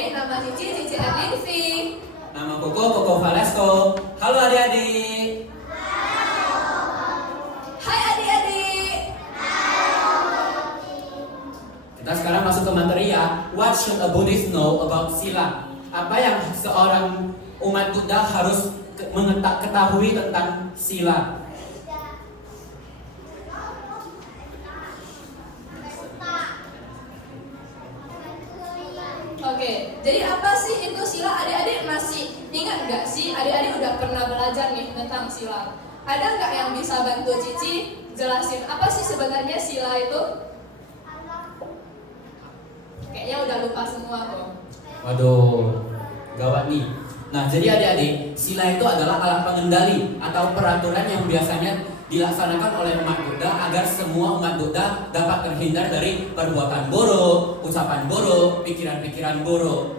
adik-adik, nama Cici Erlinfi. Nama Koko Valesco. Halo adik-adik. Hai adik-adik. Kita sekarang masuk ke materi ya. What should a Buddhist know about sila? Apa yang seorang umat Buddha harus ketahui tentang sila? Oke, jadi apa sih itu sila? Adik-adik masih ingat nggak sih? Adik-adik udah pernah belajar nih tentang sila. Ada nggak yang bisa bantu Cici jelasin apa sih sebenarnya sila itu? Kayaknya udah lupa semua kok. Waduh, gawat nih. Nah, jadi adik-adik, sila itu adalah alat pengendali atau peraturan yang biasanya dilaksanakan oleh umat Buddha agar semua umat Buddha dapat terhindar dari perbuatan buruk, ucapan buruk, pikiran-pikiran buruk.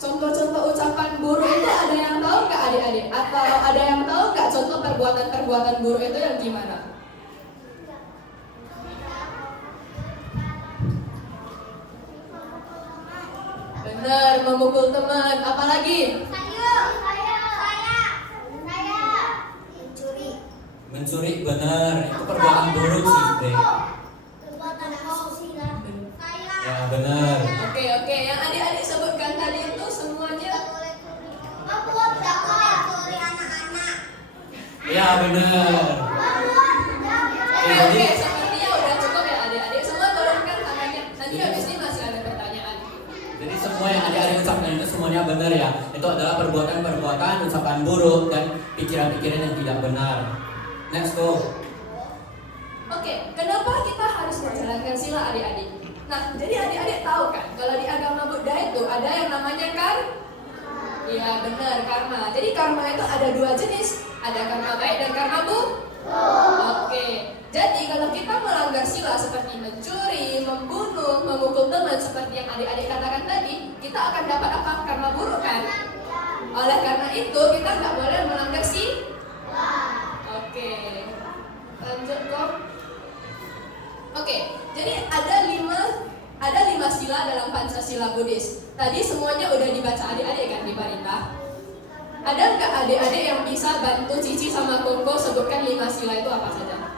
Contoh-contoh ucapan buruk itu ada yang tahu nggak adik-adik? Atau ada yang tahu nggak contoh perbuatan-perbuatan buruk itu yang gimana? Bener, memukul teman. Apalagi? Mencuri, benar. Itu perbuatan buruk sih, Dek. Ya, benar. Oke, yang adik-adik sebutkan tadi itu semuanya. Ya, benar. Oke, sepertinya udah cukup ya adik-adik. Semua turunkan tangannya. Nanti habis ini masih ada pertanyaan. Jadi semua yang adik-adik ucapkan itu semuanya benar ya. Itu adalah perbuatan-perbuatan, ucapan buruk dan pikiran-pikiran yang tidak benar. Next go. Oke, kenapa kita harus menjalankan sila adik-adik? Nah, jadi adik-adik tahu kan, kalau di agama Buddha itu ada yang namanya Iya benar, karma. Jadi karma itu ada dua jenis, ada karma baik dan karma buruk. Oke, jadi kalau kita melanggar sila seperti mencuri, membunuh, memukul teman seperti yang adik-adik katakan tadi, kita akan dapat apa? Karma buruk kan? Oleh karena itu kita nggak boleh melanggar sila. Oke, lanjut kok. Oke, jadi ada lima sila dalam Pancasila Buddhis. Tadi semuanya udah dibaca adik-adik kan di Parita. Ada nggak adik-adik yang bisa bantu Cici sama Koko sebutkan 5 sila itu apa saja?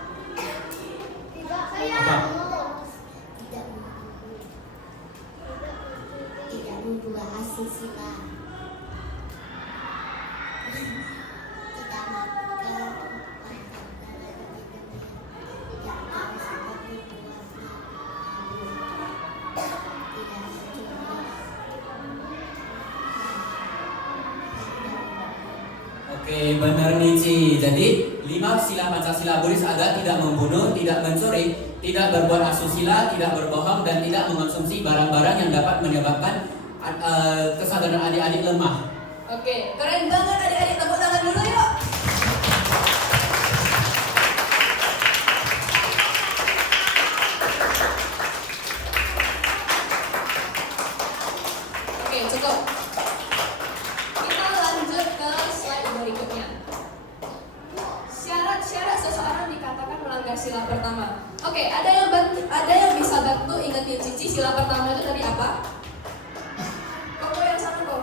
Tidak membuat asusila. Tidak makan. Oke, benar nih Ci. Jadi 5 sila Pancasila Buddhis ada tidak membunuh, tidak mencuri, tidak berbuat asusila, tidak berbohong, dan tidak mengonsumsi barang-barang yang dapat menyebabkan kesadaran adik-adik lemah. Oke, keren banget adik-adik, tepuk tangan dulu yuk. Oke, cukup. Kita lanjut ke slide berikutnya. Syarat-syarat seseorang dikatakan melanggar sila pertama. Oke, ada yang bisa bantu ingetin Cici sila pertama itu tadi apa? Koko yang sana kok.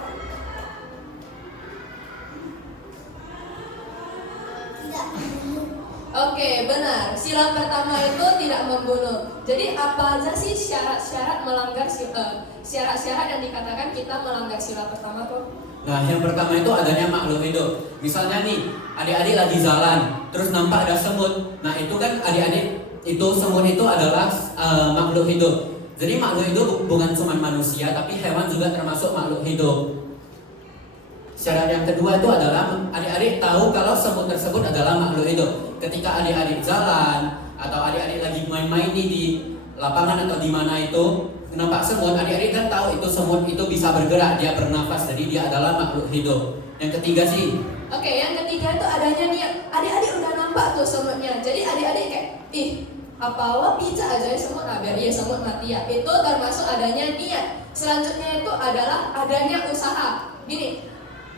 Tidak membunuh. Oke, benar. Sila pertama itu tidak membunuh. Jadi apa aja sih syarat-syarat melanggar syarat-syarat yang dikatakan kita melanggar sila pertama kok? Nah, yang pertama itu adanya makhluk hidup. Misalnya nih, adik-adik lagi jalan, terus nampak ada semut. Nah, itu kan adik-adik, itu semut itu adalah makhluk hidup. Jadi makhluk hidup bukan cuma manusia, tapi hewan juga termasuk makhluk hidup. Syarat yang kedua itu adalah adik-adik tahu kalau semut tersebut adalah makhluk hidup. Ketika adik-adik jalan atau adik-adik lagi main-main di lapangan atau di mana itu nampak semut, adik-adik kan tahu itu semut itu bisa bergerak, dia bernafas, jadi dia adalah makhluk hidup. Yang ketiga sih. Oke, yang ketiga itu adanya niat. Adik-adik udah nampak tuh semutnya. Jadi adik-adik kayak, apa pijak aja ya semut, biar ya semut mati ya. Itu termasuk adanya niat. Selanjutnya itu adalah adanya usaha. Gini,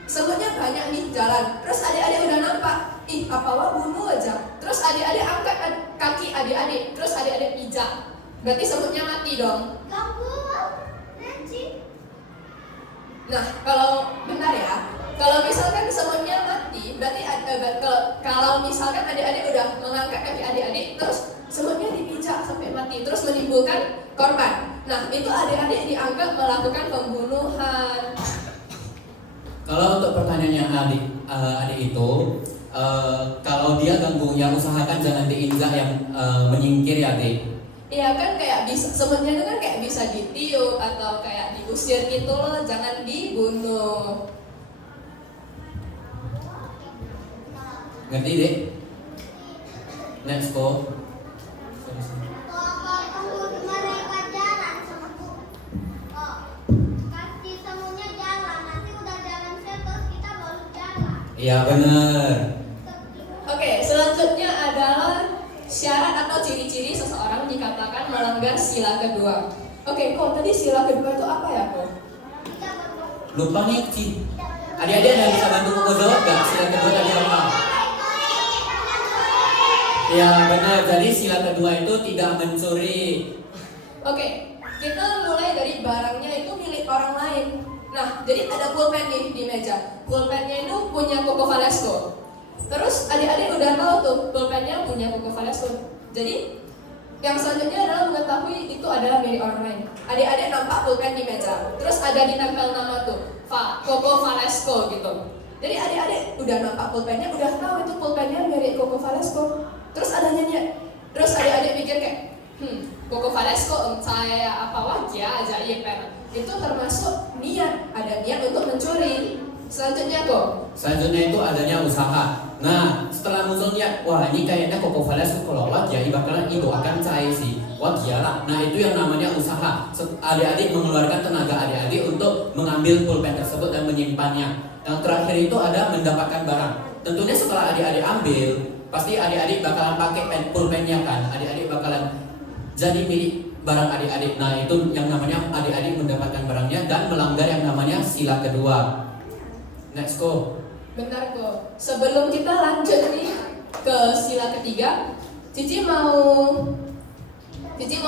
semutnya banyak nih jalan. Terus adik-adik udah nampak, apa bunuh aja. Terus adik-adik angkat kaki adik-adik. Terus adik-adik pijak. Berarti semutnya mati dong. Nah, kalau bentar ya, kalau misalkan semutnya mati, berarti kalau misalkan adik-adik udah mengangkat kaki adik-adik, terus semutnya dipijak sampai mati, terus menimbulkan korban. Nah, itu adik-adik dianggap melakukan pembunuhan. Kalau untuk pertanyaannya adik itu, kalau dia ganggu, yang usahakan jangan diinjak, yang menyingkir ya adik. Iya kan, kayak bisa semutnya itu kan kayak bisa ditiup atau kayak diusir gitu loh, jangan dibunuh. Ngerti dek? Next go. Kalau kamu cuma lewat jalan sama kasih semuanya jalan, nanti udah jalan terus kita baru jalan. Iya bener. Oke, selanjutnya adalah syarat atau ciri-ciri seseorang dikatakan melanggar sila kedua. Oke, kok tadi sila kedua itu apa ya, kok? Lupa nih Ci. Adik-adik ada yang bisa bantu aku jawab gak? Sila kedua tadi apa? Iya benar. Jadi sila kedua itu tidak mencuri. Oke, kita mulai dari barangnya itu milik orang lain. Nah, jadi ada pulpen nih di meja. Pulpennya itu punya Koko Valesco. Terus adik-adik udah tahu tuh pulpennya punya Koko Valesco. Jadi yang selanjutnya adalah mengetahui itu adalah milik orang lain. Adik-adik nampak pulpen di meja, terus ada ditempel nama tuh, Koko Valesco gitu. Jadi adik-adik udah nampak pulpennya, udah tahu itu pulpennya milik Koko Valesco. Terus ada nyanyi, terus adik-adik pikir kayak, Koko Valesco saya apa wajah aja pen. Itu termasuk niat, ada niat untuk mencuri. Selanjutnya kok? Selanjutnya itu adanya usaha. Nah, setelah muncul niat, wah ini kayaknya Koko Valesco kalau wajah bakalan itu akan cair sih. Wah iyalah. Nah itu yang namanya usaha. Adik-adik mengeluarkan tenaga adik-adik untuk mengambil pulpen tersebut dan menyimpannya. Yang terakhir itu ada mendapatkan barang. Tentunya setelah adik-adik ambil, pasti adik-adik bakalan pakai pulpennya kan. Adik-adik bakalan jadi milik barang adik-adik. Nah itu yang namanya adik-adik mendapatkan barangnya dan melanggar yang namanya sila kedua. Next go. Bentar kok. Sebelum kita lanjut nih ke sila ketiga, Cici mau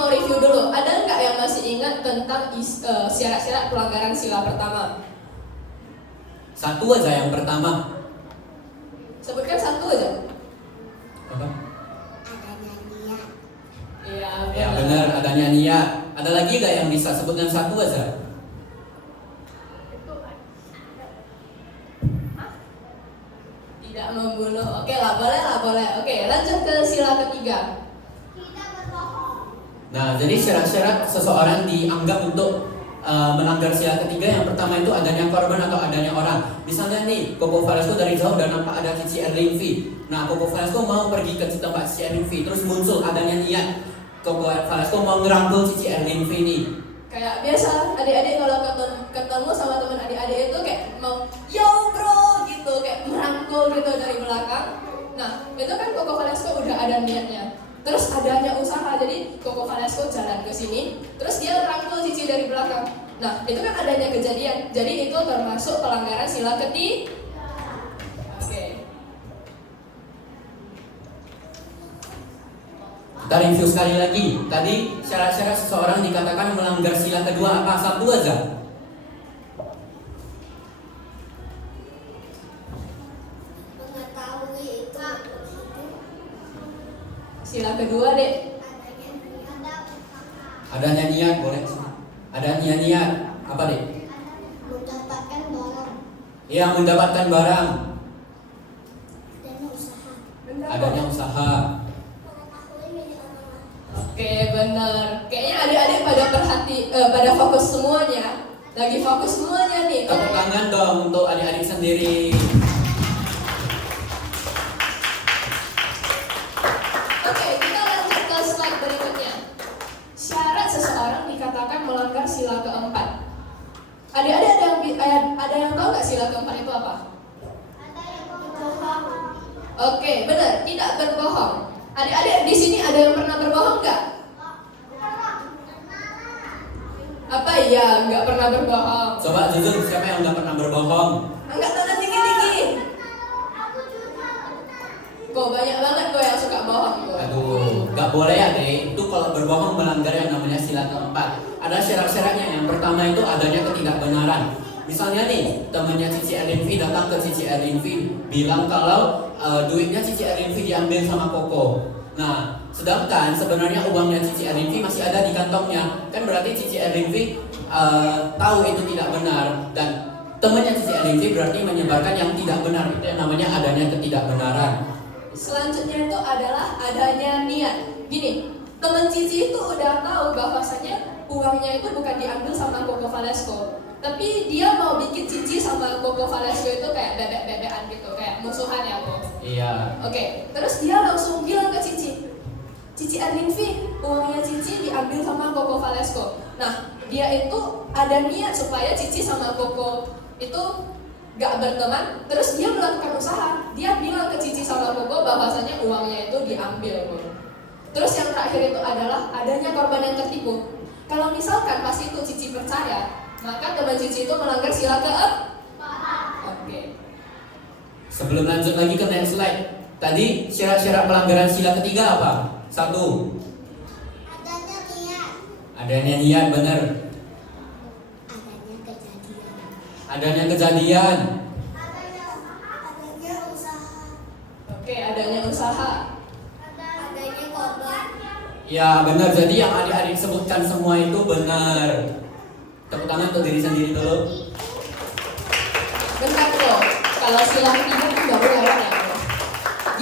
review dulu. Ada nggak yang masih ingat tentang syarat-syarat pelanggaran sila pertama? Satu aja yang pertama. Sebutkan satu aja. Apa? Adanya niat. Iya, Ya benar, adanya niat. Ada lagi nggak yang bisa sebutkan satu aja? Tidak membunuh. Oke lah, boleh. Oke, lanjut ke sila ketiga. Tidak berbohong. Nah, jadi syarat-syarat seseorang dianggap untuk melanggar sila ketiga, yang pertama itu adanya korban atau adanya orang. Misalnya nih, Koko Valesco dari jauh dan nampak ada Cici Erlingvi. Nah, Koko Valesco mau pergi ke tempat Cici Erlingvi, terus muncul adanya niat Koko Valesco mau ngerangkul Cici Erlingvi nih. Kayak biasa, adik-adik kalau ketemu sama teman adik-adik itu kayak mau yo bro gitu, kayak merangkul gitu dari belakang. Nah, itu kan Koko Valesco udah ada niatnya. Terus adanya usaha, jadi Koko Valesco jalan ke sini, terus dia rangkul Cici dari belakang. Nah, itu kan adanya kejadian. Jadi itu termasuk pelanggaran sila ketiga. Oke. Kita review sekali lagi. Tadi syarat-syarat seseorang dikatakan melanggar sila kedua apa? Satu aja. Mengetahui itu Sila kedua, Dek. Adanya niat, boleh. Adanya niat. Apa deh? mendapatkan barang Yang mendapatkan barang. dan usaha. Adanya usaha. Mengetahui milik orang lain. Oke, benar. Kayaknya adik-adik pada fokus semuanya. Lagi fokus semuanya nih. Tepuk tangan dong untuk adik-adik sendiri. Oke, kita lanjut ke slide berikutnya. Syarat seseorang dikatakan melanggar sila keempat. Adik-adik ada yang tahu nggak sila keempat itu apa? Ada yang berbohong. Oke, benar, tidak berbohong. Adik-adik di sini ada yang pernah berbohong nggak? Apa iya nggak pernah berbohong? Coba jujur, siapa yang nggak pernah berbohong? Angkat tangan tinggi-tinggi. Kok banyak banget kok yang suka bohong kok. Aduh, nggak boleh ya deh. Itu kalau berbohong melanggar yang namanya sila keempat. Ada syarat-syaratnya. Yang pertama itu adanya ketidakbenaran. Misalnya nih, temannya Cici Erinfi datang ke Cici Erinfi bilang kalau duitnya Cici Erinfi diambil sama Koko. Nah, sedangkan sebenarnya uangnya Cici Erinfi masih ada di kantongnya. Kan berarti Cici Erinfi tahu itu tidak benar, dan temannya Cici Erinfi berarti menyebarkan yang tidak benar. Itu yang namanya adanya ketidakbenaran. Selanjutnya itu adalah adanya niat. Gini, teman Cici itu udah tahu bahwasanya uangnya itu bukan diambil sama Koko Valesco, tapi dia mau bikin Cici sama Koko Valesco itu kayak bebek-bebekan gitu, kayak musuhan ya kok. Iya. Oke, terus dia langsung bilang ke Cici Erinfi, uangnya Cici diambil sama Koko Valesco. Nah, dia itu ada niat supaya Cici sama Koko itu gak berteman. Terus dia melakukan usaha. Dia bilang ke Cici sama Koko bahwasanya uangnya itu diambil kok. Terus yang terakhir itu adalah adanya korban yang tertipu. Kalau misalkan pas itu Cici percaya, maka teman Cici itu melanggar sila keempat. Oke. Sebelum lanjut lagi ke next slide, tadi syarat-syarat pelanggaran sila ketiga apa? 1. Adanya niat. Adanya niat, benar. Adanya kejadian. Adanya kejadian. Adanya usaha. Oke, adanya usaha. Adanya korban. Ya benar, jadi yang adik-adik sebutkan semua itu benar. Tepuk tangan untuk diri sendiri dulu. Bentar kok, kalau sila ketiga kan baru lewat ya kok.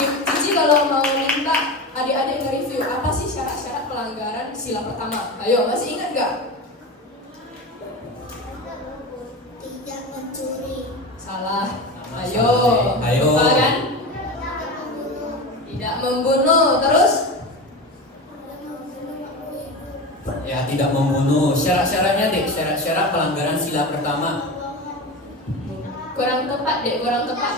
Cici kalau mau minta adik-adik nge-review apa sih syarat-syarat pelanggaran sila pertama? Ayo, masih ingat gak? Tidak mencuri. Salah. Sama Ayo. salah. Ayo. Lupa kan? Tidak membunuh. Tidak membunuh. Terus? Ya, tidak membunuh. Syarat-syaratnya deh, syarat-syarat pelanggaran sila pertama. Kurang tepat deh, kurang tepat.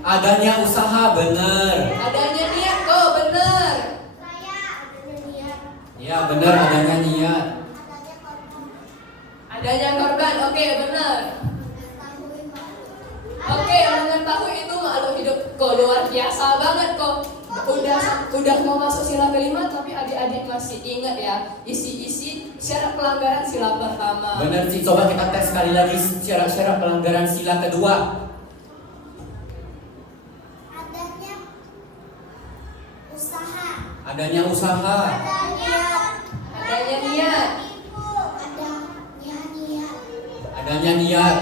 Adanya usaha, benar. Adanya niat kok, bener. Ya benar, adanya niat. Adanya korban, oke bener. Oke, mengetahui itu makhluk hidup kok luar biasa banget kok. Udah mau masuk sila kelima tapi adik-adik masih ingat ya isi-isi syarat pelanggaran sila pertama. Benar sih, coba kita tes sekali lagi syarat-syarat pelanggaran sila kedua. Adanya usaha. Adanya usaha. Adanya niat. Adanya niat.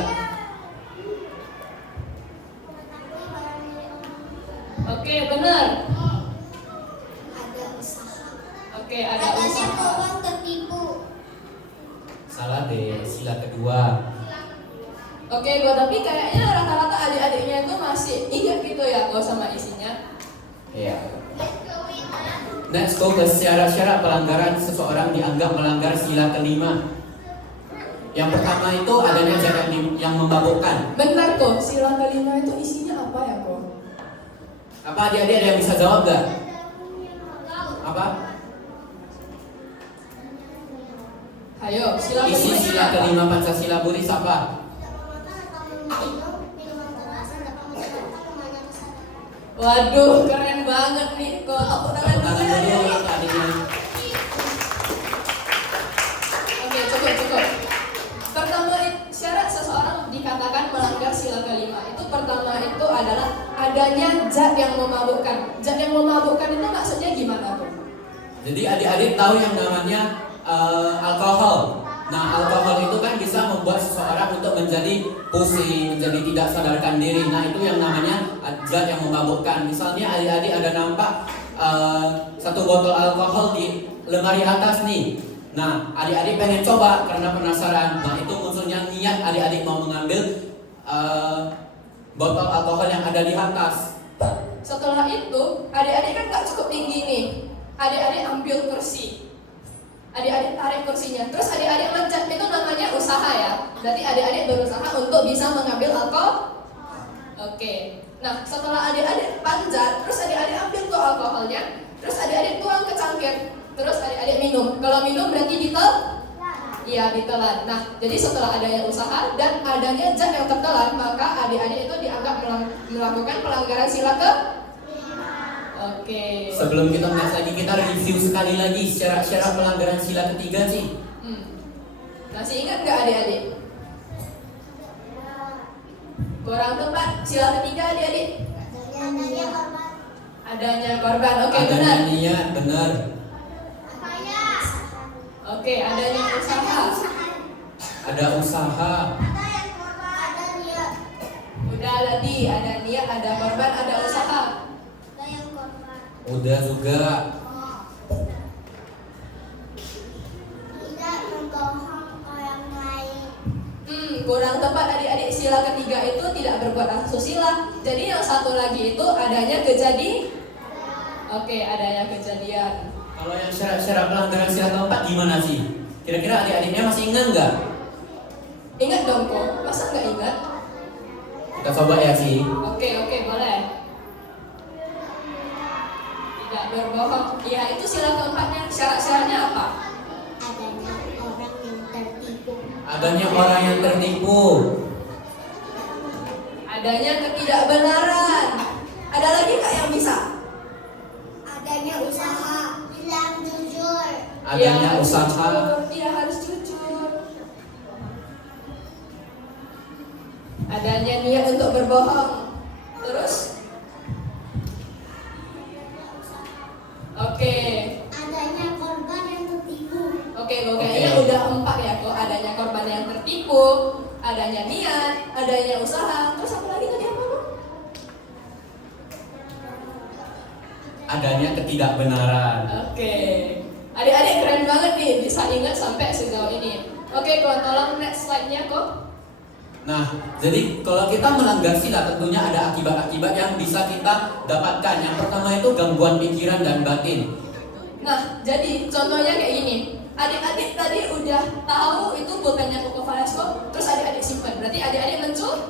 Oke, benar. Ada usaha. Oke, ada Adanya usaha. korban tertipu. Salah deh, sila kedua. Oke, gue tapi kayaknya rata-rata adik-adiknya itu masih ingat gitu ya kok sama isinya. Iya. Next, go ke syarat-syarat pelanggaran seseorang dianggap melanggar sila kelima. Yang pertama itu adanya zat yang memabukkan. Bentar kok, sila kelima itu isinya apa ya kok? Apa adik-adik ada yang bisa jawab gak? Apa? Ayo, sila Isi kelima. sila kelima Pancasila Buris apa? Waduh, keren banget nih kok. Tepuk tangan Tepuk tangan dulu dulu ya. untuk adiknya. Oke, cukup. Pertama, syarat seseorang dikatakan melanggar sila kelima. Itu pertama itu adalah adanya zat yang memabukkan. Zat yang memabukkan itu maksudnya gimana tuh? Jadi adik-adik tahu yang namanya alkohol. Nah, alkohol itu kan bisa membuat seseorang untuk menjadi pusing, menjadi tidak sadarkan diri. Nah, itu yang namanya zat yang memabukkan. Misalnya adik-adik ada nampak satu botol alkohol di lemari atas nih. Nah, adik-adik pengen coba karena penasaran. Nah, itu munculnya niat adik-adik mau mengambil botol alkohol yang ada di atas. Setelah itu, adik-adik kan gak cukup tinggi nih. Adik-adik ambil kursi. Adik-adik tarik kursinya. Terus adik-adik loncat, itu namanya usaha ya. Berarti adik-adik berusaha untuk bisa mengambil alkohol. Oke. Nah, setelah adik-adik panjat, terus adik-adik ambil tuh alkoholnya. Terus adik-adik tuang ke cangkir. Terus adik-adik minum. Kalau minum berarti ditelan. Iya, ditelan. Nah, jadi setelah adanya usaha dan adanya zat yang tertelan, maka adik-adik itu dianggap melakukan pelanggaran sila ke. Oke. Sebelum kita next lagi, kita review sekali lagi syarat-syarat pelanggaran sila ketiga sih. Masih ingat nggak adik-adik? Kurang tepat. Sila ketiga adik-adik. Adanya korban. Adanya korban. Oke, Adanya benar. niat, benar. Kaya. Oke, adanya usaha. Ada usaha. Ada yang korban. Ada niat. Udah tadi, ada niat, ada korban, ada usaha. Ada yang korban. Udah juga. Tidak membohong orang lain. Kurang tepat adik-adik. Sila ketiga itu tidak berbuat asusila. Jadi yang satu lagi itu adanya kejadian. Oke, adanya kejadian. Kalau yang syarat-syarat pelanggaran sila keempat gimana sih? Kira-kira adik-adiknya masih ingat nggak? Ingat dong kok, masa nggak ingat? Kita coba ya sih. Oke, boleh. Tidak berbohong. Ya, itu sila keempatnya. Syarat-syaratnya apa? Adanya orang yang tertipu. Adanya orang yang tertipu. Adanya ketidakbenaran. Ada lagi nggak yang bisa? Adanya usaha. Bilang jujur. Adanya Ya, usaha. jujur. Iya, harus jujur. Adanya niat untuk berbohong. Terus? Oke. Adanya korban yang tertipu. Oke, kayaknya udah 4 ya kok. Adanya korban yang tertipu, adanya niat, adanya usaha. Terus apa lagi tadi apa kok? Adanya ketidakbenaran. Oke. Adik-adik keren banget nih, bisa ingat sampai sejauh ini. Oke, kok tolong next slide-nya kok. Nah, jadi kalau kita melanggar sila tentunya ada akibat-akibat yang bisa kita dapatkan. Yang pertama itu gangguan pikiran dan batin. Nah, jadi contohnya kayak gini. Adik-adik tadi udah tahu itu pulpennya Koko Valesco, terus adik-adik simpan. Berarti adik-adik mencuri?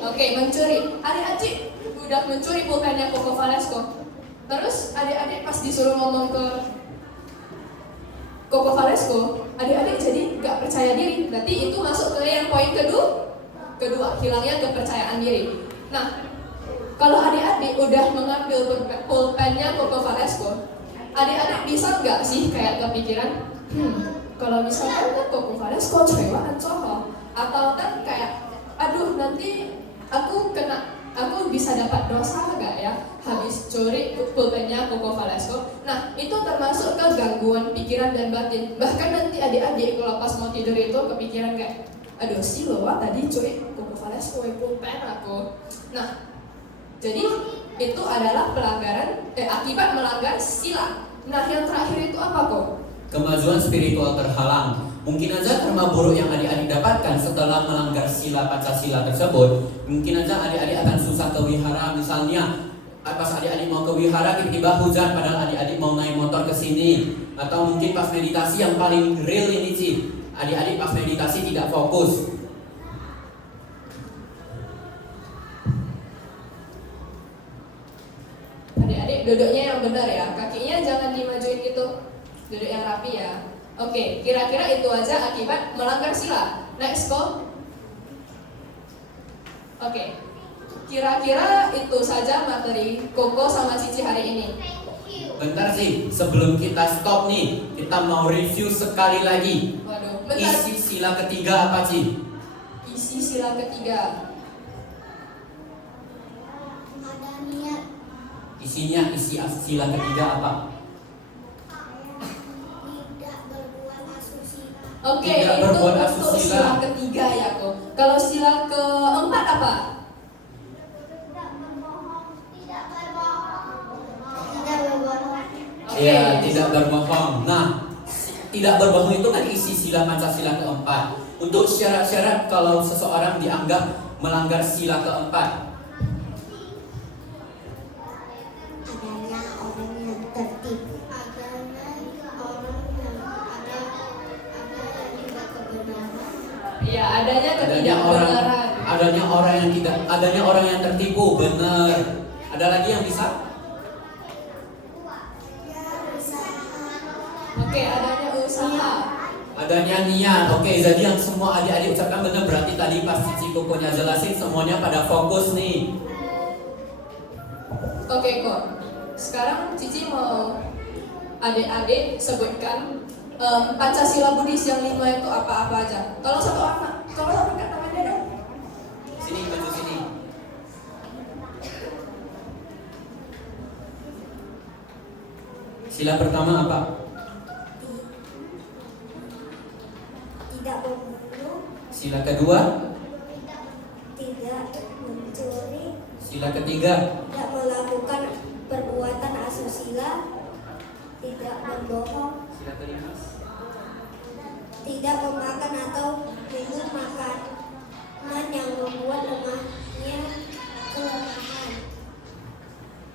Oke, mencuri. Adik-adik udah mencuri pulpennya Koko Valesco. Terus adik-adik pas disuruh ngomong ke Koko Valesco, adik-adik jadi gak percaya diri. Berarti itu masuk ke yang poin kedua, hilangnya kepercayaan diri. Nah, kalau adik-adik udah mengambil pulpennya Koko Valesco, adik-adik bisa nggak sih kayak kepikiran, kalau misalkan kan Koko Valesco cewek coho, atau kan kayak, aduh nanti aku bisa dapat dosa gak ya habis curi pulpennya Koko Valesco. Nah, itu termasuk ke gangguan pikiran dan batin. Bahkan nanti adik-adik kalau pas mau tidur itu kepikiran kayak, aduh si Loa tadi curi Koko Valesco pulpen aku. Nah, jadi itu adalah akibat melanggar sila. Nah, yang terakhir itu apa kok? Kemajuan spiritual terhalang. Mungkin aja karma buruk yang adik-adik dapatkan setelah melanggar sila Pancasila tersebut, mungkin aja adik-adik akan susah ke wihara. Misalnya pas adik-adik mau ke wihara tiba-tiba hujan padahal adik-adik mau naik motor ke sini. Atau mungkin pas meditasi yang paling real ini sih, adik-adik pas meditasi tidak fokus. Adik-adik duduknya yang benar ya, kakinya jangan dimajuin gitu, duduk yang rapi ya. Oke, kira-kira itu aja akibat melanggar sila. Next kok. Oke, kira-kira itu saja materi Koko sama Cici hari ini. Bentar sih, sebelum kita stop nih, kita mau review sekali lagi. Waduh, bentar. Isi sila ketiga apa sih? Isi sila ketiga. Ada niat. Isinya, isi sila ketiga apa? Tidak berbuat asusila. Oke, Tidak itu berbuat untuk asusila. sila ketiga ya kok. Kalau sila keempat apa? Tidak berbohong. Tidak berbohong. Tidak berbohong. Oke. Iya, tidak berbohong. Nah, tidak berbohong itu kan isi sila Pancasila keempat. Untuk syarat-syarat kalau seseorang dianggap melanggar sila keempat, Adanya orang yang tertipu. Adanya orang yang ada juga kebenaran. Ya, adanya adanya orang ketidakbenaran. adanya orang yang tertipu, benar. Ada lagi yang bisa? Oke, adanya usaha. Adanya niat. Oke, jadi yang semua adik-adik ucapkan benar, berarti tadi pas Cici Kokonya jelasin semuanya pada fokus nih. Oke kok. Sekarang Cici mau adik-adik sebutkan Pancasila Buddhis yang 5 itu apa-apa aja. Tolong satu angkat tangannya dong. Sini, maju sini. Sila pertama apa? Tidak membunuh, Sila kedua? tidak mencuri, Sila ketiga? tidak melakukan perbuatan asusila, tidak berbohong, Sila kelima? tidak memakan atau minum makanan yang membuat lemahnya kelemahan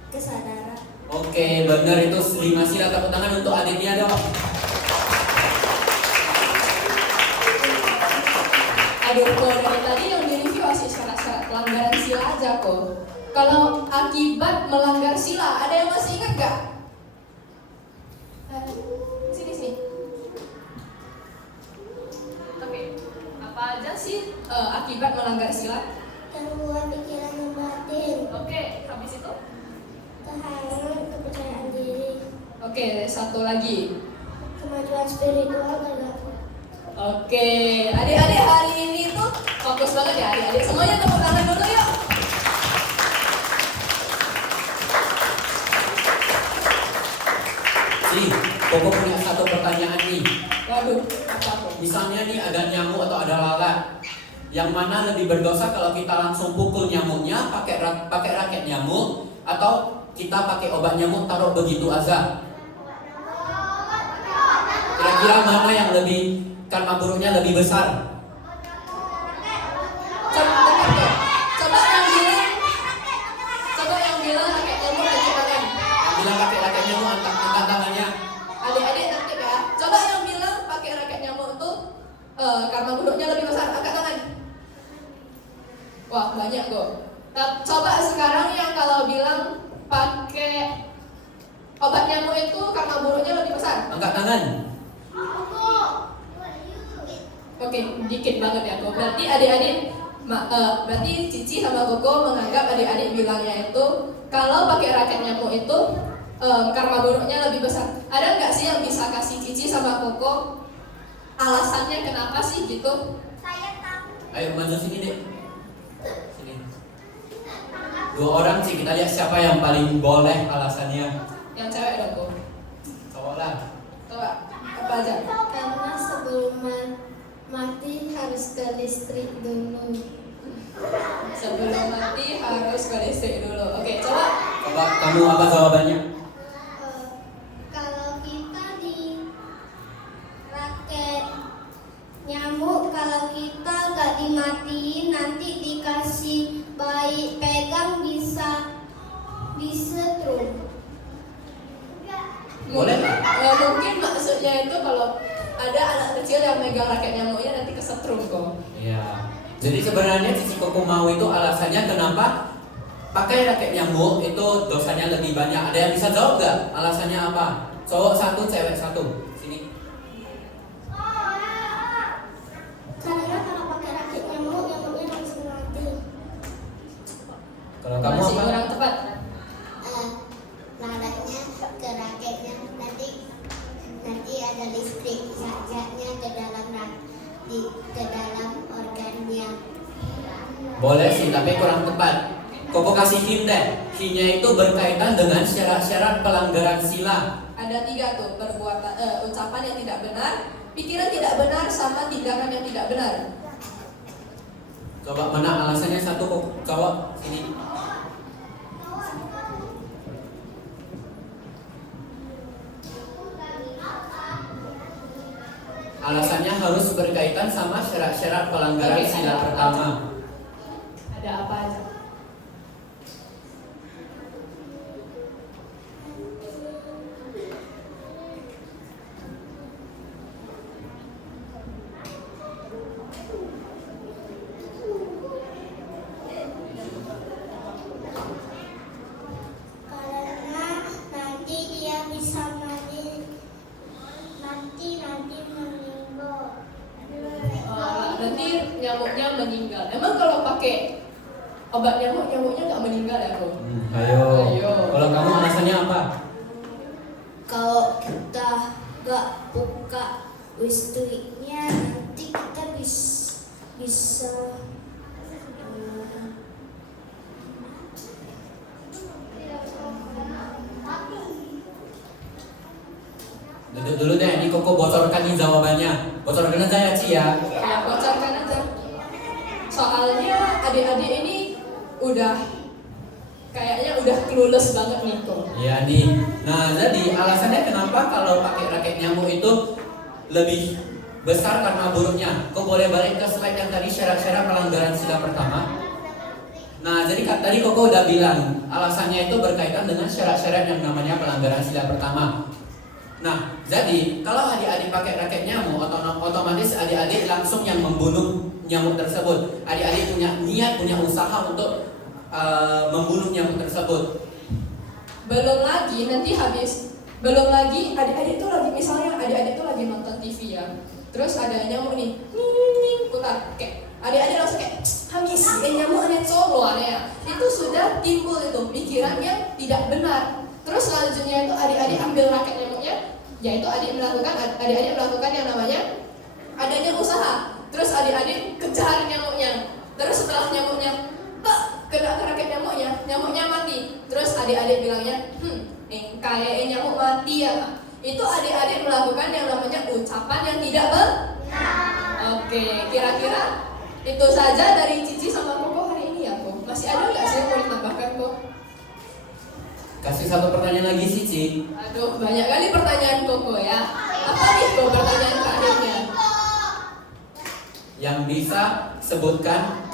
kesadaran. Oke, benar itu 5 sila. Tepuk tangan untuk adiknya dong. Aduh, kok dari tadi yang direview masih syarat-syarat pelanggaran sila aja kok. Kalau akibat melanggar sila, ada yang masih ingat gak? Sini. Oke, apa aja sih akibat melanggar sila? Gangguan pikiran dan batin, Oke, habis itu? kehalangan kepercayaan diri, Oke, satu lagi. kemajuan spiritual terganggu. Oke, adik-adik hari ini tuh fokus banget ya adik-adik. Semuanya tepuk tangan dulu yuk. Nih, Koko punya satu pertanyaan nih. Waduh, apa tuh? Misalnya nih ada nyamuk atau ada lalat. Yang mana lebih berdosa kalau kita langsung pukul nyamuknya pakai raket nyamuk atau kita pakai obat nyamuk taruh begitu aja? Kira-kira mana yang lebih karma buruknya lebih besar? Coba yang bilang pakai nyamuk angkat tangan. Yang bilang pakai raket nyamuk angkat tangannya. Adik-adik nanti ya. Coba yang bilang pakai raket nyamuk tuh karma buruknya lebih besar, angkat tangan. Wah, banyak kok. Coba sekarang yang kalau bilang pakai obat nyamuk itu karma buruknya lebih besar. Angkat tangan. Oke, dikit banget ya kok. Berarti adik-adik, berarti Cici sama Koko menganggap adik-adik bilangnya itu kalau pakai raket nyamuk itu karma buruknya lebih besar. Ada nggak sih yang bisa kasih Cici sama Koko alasannya kenapa sih gitu? Saya tahu. Ayo maju sini deh. Sini. 2 orang sih, kita lihat siapa yang paling boleh alasannya. Yang cewek dong Kok. Cowok lah. Coba apa aja? Karena sebelum mati harus ke listrik dulu. Sebelum mati harus ke listrik dulu. Oke, coba. Coba kamu apa jawabannya? Kalau kita di raket nyamuk, kalau kita nggak dimatiin nanti dikasih bayi pegang bisa setrum. Boleh lah. Mungkin maksudnya itu kalau ada anak kecil yang megang raket nyamuknya nanti kesetrum kok. Iya. Jadi sebenarnya Cici Koko mau itu alasannya kenapa pakai raket nyamuk itu dosanya lebih banyak. Ada yang bisa jawab nggak? Alasannya apa? Cowok 1, cewek 1. Sini. Karena kalau pakai raket nyamuknya langsung mati. Kalau kamu Masih apa? kurang tepat. Lalatnya ke raketnya nanti ada listrik sajaknya ke dalam organnya. Boleh sih, tapi kurang tepat. Koko kasih hint deh. Hintnya itu berkaitan dengan syarat-syarat pelanggaran sila. Ada 3 tuh perbuatan ucapan yang tidak benar, pikiran tidak benar, sama tindakan yang tidak benar. Coba mana alasannya satu kok cowok sini. Alasannya harus berkaitan sama syarat-syarat pelanggaran Oke, sila ada pertama. Ada apa aja? Karena nanti dia bisa mati, nanti meninggal. Nanti nyamuknya meninggal. Emang kalau pakai obat nyamuknya nggak meninggal ya kok? Ayo. Ayo. Kalau kamu alasannya apa? Kalau kita nggak buka listriknya nanti kita bisa bocorkan aja ya Ci ya. Ya bocorkan aja. Soalnya adik-adik ini kayaknya udah clueless banget nih kok. Iya nih. Nah, jadi alasannya kenapa kalau pakai raket nyamuk itu lebih besar karena buruknya. Kok boleh balik ke slide yang tadi syarat-syarat pelanggaran sila pertama? Nah, jadi tadi Koko udah bilang alasannya itu berkaitan dengan syarat-syarat yang namanya pelanggaran sila pertama. Nah, jadi kalau adik-adik pakai raket nyamuk, otomatis adik-adik langsung yang membunuh nyamuk tersebut. Adik-adik punya niat, punya usaha untuk membunuh nyamuk tersebut. Belum lagi adik-adik itu lagi misalnya adik-adik itu lagi nonton TV ya. Terus ada nyamuk nih, putar kayak adik-adik langsung kayak habis nyamuk net solo ya. Itu sudah timbul itu pikiran yang tidak benar. Terus selanjutnya itu adik-adik ambil raket nyamuknya, yaitu adik-adik melakukan yang namanya adanya usaha. Terus adik-adik kejar nyamuknya. Terus setelah nyamuknya kena raket nyamuknya mati. Terus adik-adik bilangnya, kayaknya nyamuk mati ya. Itu adik-adik melakukan yang namanya ucapan yang tidak benar. Oke, kira-kira itu saja dari Cici sama Koko hari ini ya, Kok. Masih ada nggak sih yang mau ditambahkan, Kok? Kasih satu pertanyaan lagi sih, Ci. Aduh, banyak kali pertanyaan Koko ya. Apa nih, Kok, pertanyaan terakhirnya? Yang bisa sebutkan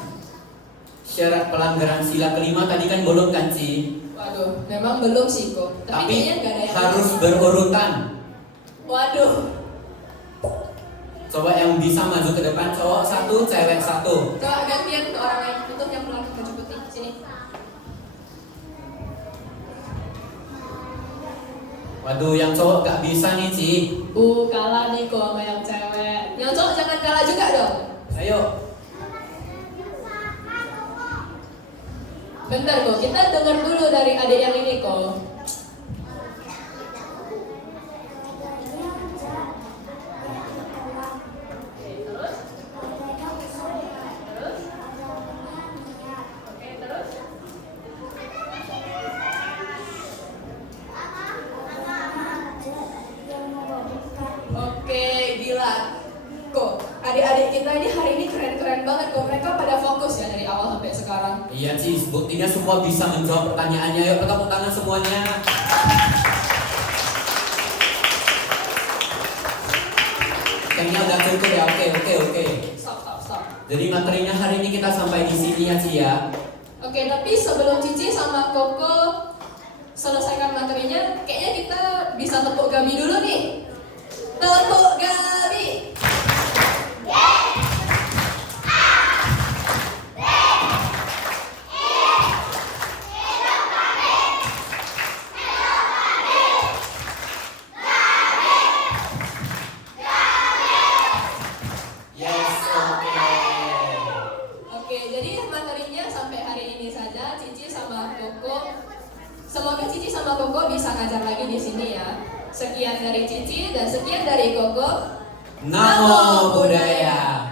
syarat pelanggaran sila kelima tadi kan belum kan Ci? Waduh, memang belum sih, Kok. Tapi kayaknya nggak ada yang harus berurutan. Waduh. Coba yang bisa maju ke depan, cowok satu, cewek satu. Coba gantian ke orang lain. Itu yang pelan baju putih. Sini. Waduh, yang cowok gak bisa nih Ci. Kalah nih Kok sama yang cewek. Yang cowok jangan kalah juga dong. Ayo. Bentar Kok, kita dengar dulu dari adik yang ini Kok. Oke, gila. Kok, adik-adik kita ini hari ini keren-keren banget Kok. Mereka pada fokus ya dari awal sampai sekarang. Iya Ci, buktinya semua bisa menjawab pertanyaannya. Yuk tepuk tangan semuanya. Kayaknya udah cukup ya. Oke. Stop. Jadi materinya hari ini kita sampai di sini ya Ci ya. Oke, tapi sebelum Cici sama Koko selesaikan materinya, kayaknya kita bisa tepuk Gabi dulu nih. Tepuk Gabi. Yes, Oke, jadi materinya sampai hari ini saja. Cici sama Koko, semoga Cici sama Koko bisa ngajar lagi di sini ya. Sekian dari Cici dan sekian dari Koko. Namo Buddhaya.